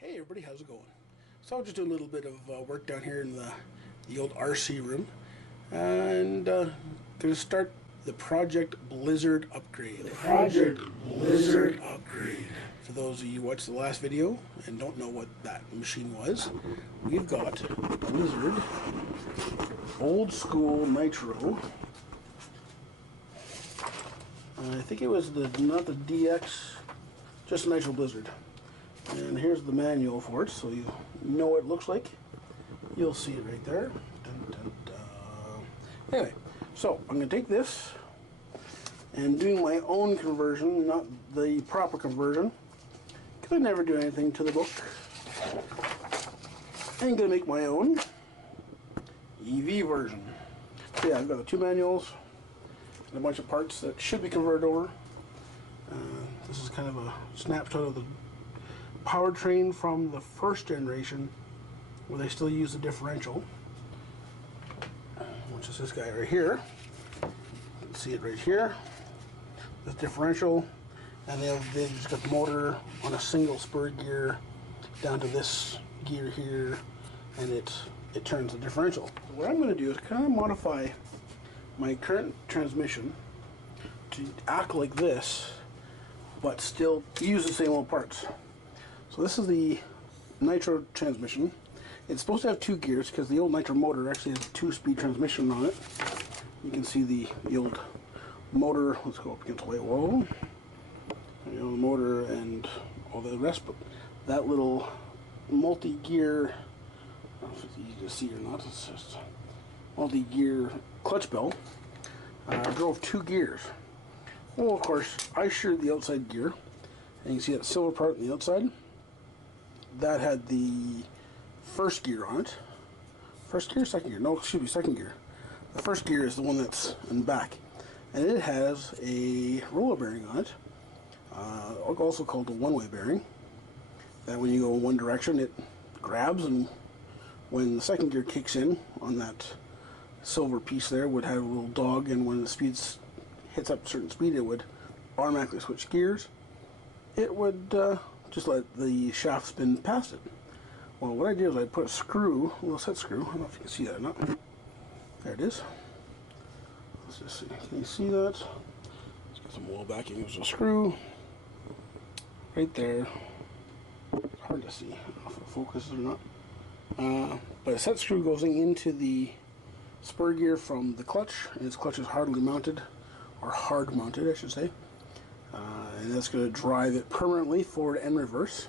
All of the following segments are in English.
Hey everybody, how's it going? So I'll just do a little bit of work down here in the old RC room, and going to start the Project Blizzard upgrade. For those of you who watched the last video and don't know what that machine was, we've got Blizzard old school nitro. I think it was not the DX, just nitro Blizzard. And here's the manual for it, so you know what it looks like. You'll see it right there. Dun, dun, dun. Anyway, so I'm going to take this and doing my own conversion, not the proper conversion, because I never do anything to the book. I'm going to make my own EV version. So yeah, I've got the two manuals and a bunch of parts that should be converted over. This is kind of a snapshot of the powertrain from the first generation, where they still use the differential, which is this guy right here. You can see it right here. This differential, and they just got the motor on a single spur gear down to this gear here, and it turns the differential. So what I'm going to do is kind of modify my current transmission to act like this, but still use the same old parts. So this is the nitro transmission. It's supposed to have two gears because the old nitro motor actually has a 2-speed transmission on it. You can see the old motor. Let's go up against the white wall. The old motor and all the rest, but that little multi-gear, I don't know if it's easy to see or not, it's just multi-gear clutch bell, drove 2 gears. Well, of course, I sheared the outside gear, and you can see that silver part on the outside. That had the first gear on it. First gear, second gear? No, it should be second gear. The first gear is the one that's in the back. And it has a roller bearing on it, also called a one-way bearing. That when you go in one direction, it grabs, and when the second gear kicks in on that silver piece there, would have a little dog, and when the speeds hits up a certain speed, it would automatically switch gears. It would just let the shaft spin past it. Well, what I did is I put a screw, a little set screw. I don't know if you can see that or not. There it is. Let's just see. Can you see that? Let's get some wall backing. There's a screw right there. It's hard to see if it focuses or not. But a set screw goes into the spur gear from the clutch, and its clutch is hardly mounted, or hard mounted, I should say. And that's going to drive it permanently forward and reverse,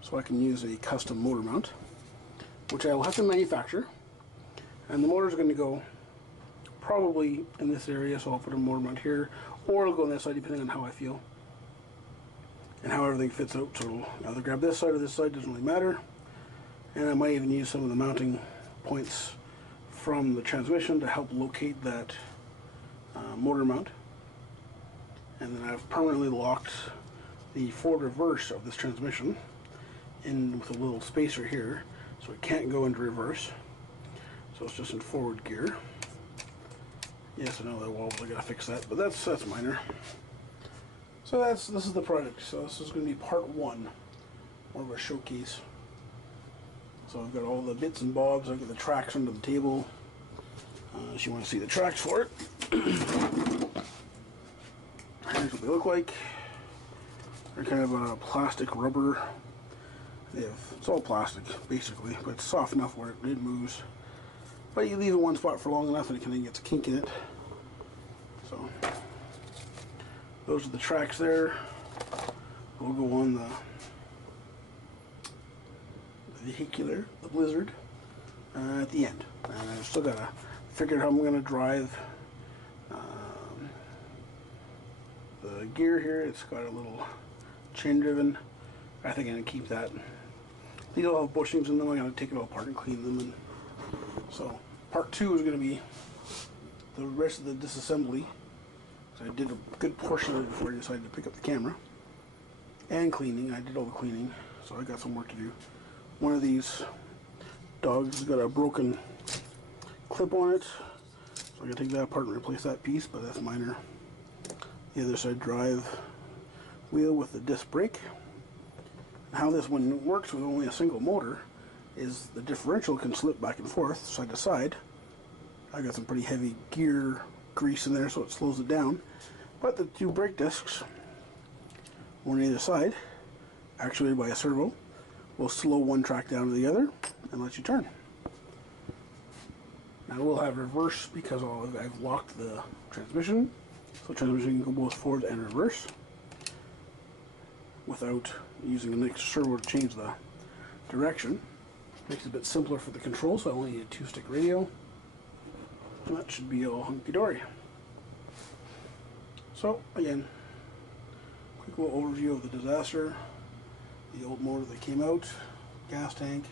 so I can use a custom motor mount, which I will have to manufacture. And the motor is going to go probably in this area, so I'll put a motor mount here, or it'll go on this side depending on how I feel and how everything fits out. So it'll either grab this side or this side, doesn't really matter. And I might even use some of the mounting points from the transmission to help locate that motor mount. And then I've permanently locked the forward reverse of this transmission in with a little spacer here, so it can't go into reverse. So it's just in forward gear. Yes, I know that wall, I gotta fix that, but that's minor. So this is the project. So this is going to be part 1, more of a showcase. So I've got all the bits and bobs. I've got the tracks under the table. If you want to see the tracks for it. Here's what they look like. They're kind of a plastic rubber. It's all plastic basically, but it's soft enough where it moves. But you leave it one spot for long enough and it kind of gets a kink in it. So those are the tracks there. We'll go on the vehicular, the Blizzard, at the end. And I've still got to figure out how I'm going to drive the gear here. It's got a little chain driven. I think I'm going to keep that. These all have bushings in them. I'm going to take it all apart and clean them. And so part 2 is going to be the rest of the disassembly. So I did a good portion of it before I decided to pick up the camera. And cleaning. I did all the cleaning. So I got some work to do. One of these dogs has got a broken clip on it. So I got to take that apart and replace that piece, but that's minor. The other side drive wheel with the disc brake. How this one works with only a single motor is the differential can slip back and forth, side to side. I got some pretty heavy gear grease in there, so it slows it down. But the two brake discs, one on either side, actuated by a servo, will slow one track down to the other and let you turn. Now we'll have reverse because I've locked the transmission, so transmission can go both forward and reverse without using an extra servo to change the direction. Makes it a bit simpler for the control, so I only need a 2-stick radio. And that should be all hunky-dory. So, again, quick little overview of the disaster. The old motor that came out, gas tank.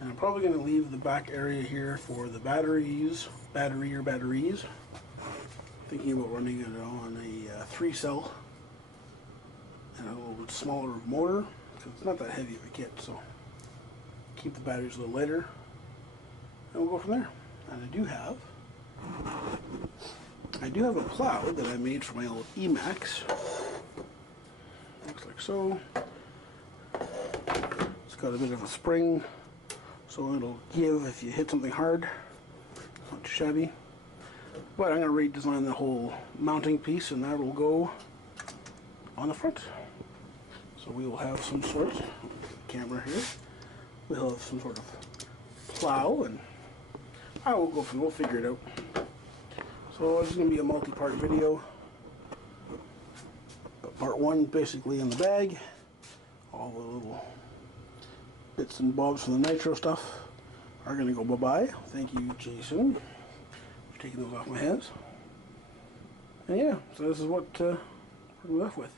And I'm probably going to leave the back area here for the batteries. Thinking about running it on a 3-cell and a little bit smaller motor, because it's not that heavy of a kit, so keep the batteries a little lighter, and we'll go from there. And I do have a plow that I made for my old Emax. Looks like so. It's got a bit of a spring, so it'll give if you hit something hard. Not too shabby. But I'm going to redesign the whole mounting piece, and that will go on the front. So we will have some sort of camera here. We'll have some sort of plow, and we'll figure it out. So this is going to be a multi-part video. But part 1 basically in the bag. All the little bits and bobs from the nitro stuff are going to go bye-bye. Thank you, Jason, for taking those off my hands. And yeah, so this is what we're left with.